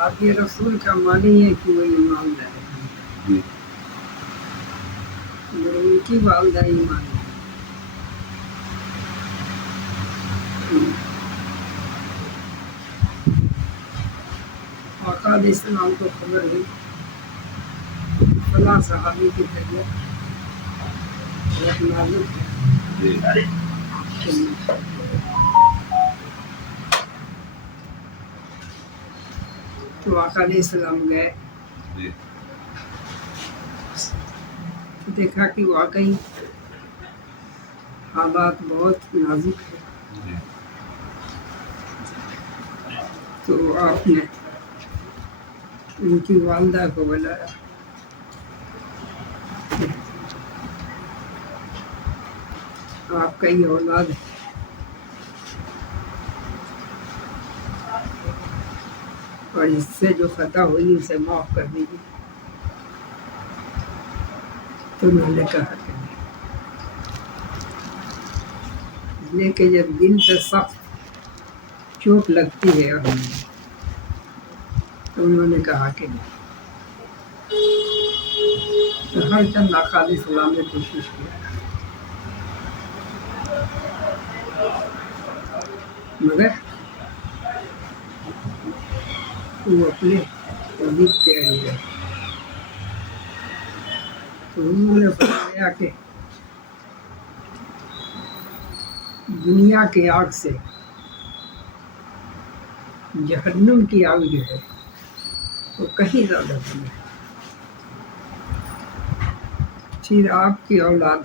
آپ یہ رسول کا مانی ہے کہ وہ ایماندار ہے، جی ان کی والدہ ایمان ہے۔ آقا علیہ السلام کو خبر ہوئی فلاں صحابی کی طبیعت بہت نازک ہے، جی تو آقا علیہ السلام گئے، جی دیکھا کہ واقعی حالات بہت نازک ہے، جی تو آپ نے ان کی والدہ کو بلایا، آپ کا یہ اولاد ہے اور اس سے جو خطا ہوئی اسے معاف کر دیجیے۔ تو انہوں نے کہا کہ نہیں، اس لیے کہ جب دل پہ سخت چوٹ لگتی ہے تو انہوں نے کہا کہ نہیں، تو ہر چند آقا علیہ السلام نے کوشش کیا مگر وہ اپنے وزیر پہ اڑ گئے۔ تو انہوں نے فرمایا کہ دنیا کی آگ سے جہنم کی آگ جو ہے وہ کہیں زیادہ بڑی ہے، پھر آپ کی اولاد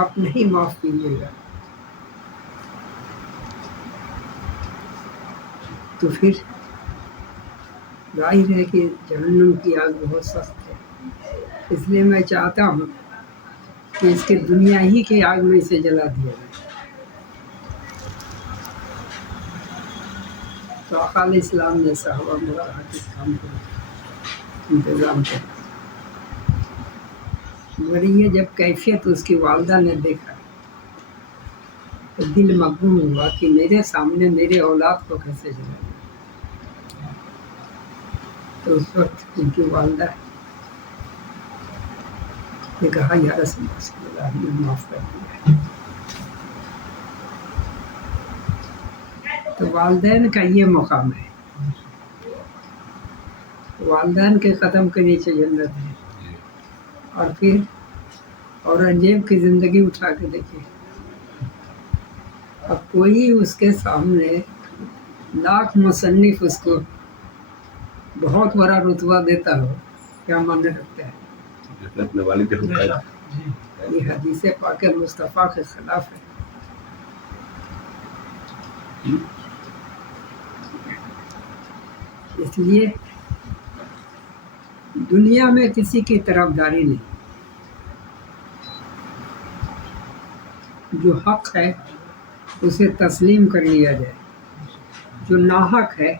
آپ نہیں معاف کیجیے گا تو پھر ظاہر ہے کہ جہنم کی آگ بہت سخت ہے، اس لیے میں چاہتا ہوں کہ اس کے دنیا ہی کی آگ میں اسے جلا دیا جائے۔ تو آقا علیہ السلام نے صحابہ مبارکہ کے کام کو انتظام کیا، مگر یہ جب کیفیت اس کی والدہ نے دیکھا تو دل مغموم ہوا کہ میرے سامنے میرے اولاد کو کیسے جلایا۔ تو اس وقت ان کی والدہ نے کہا یا رسول اللہ نے معاف کر دیا۔ تو والدین کا یہ مقام ہے، والدین کے قدم کے نیچے جنت ہے۔ اور پھر اورنگزیب کی زندگی اٹھا کے دیکھیے، اب کوئی اس کے سامنے لاکھ مصنف اس کو بہت بڑا رتبہ دیتا ہو، کیا معنی رکھتا ہے؟ اپنے والد کے حقوق کا یہ حدیث پاک مصطفیٰ کے خلاف ہے۔ اس لیے دنیا میں کسی کی طرفداری نہیں، جو حق ہے اسے تسلیم کر لیا جائے، جو ناحق ہے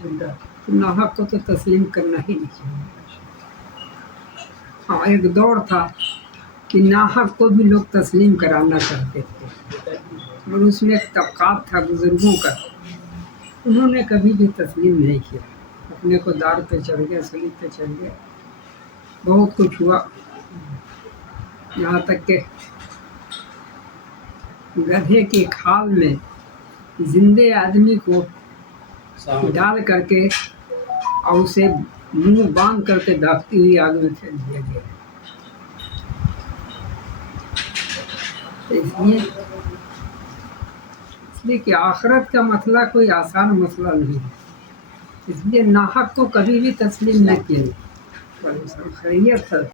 تو ناحق کو تو تسلیم کرنا ہی نہیں چاہیے۔ ہاں ایک دور تھا کہ ناحق کو بھی لوگ تسلیم کرانا چاہتے تھے، اور اس میں ایک طبقات تھا بزرگوں کا، انہوں نے کبھی بھی تسلیم نہیں کیا، اپنے کو دار پہ چڑھ گئے، سلیب پہ چڑھ گئے، بہت کچھ ہوا، یہاں تک کہ گدھے کی کھال میں زندے آدمی کو ڈال کر کے اور اسے منہ باندھ کر کے داغتی ہوئی آگ میں پھینک دیا گیا۔ اس لیے کہ آخرت کا مسئلہ کوئی آسان مسئلہ نہیں ہے، اس لیے ناحق کو کبھی بھی تسلیم نہ کیے۔ خیریت ہے۔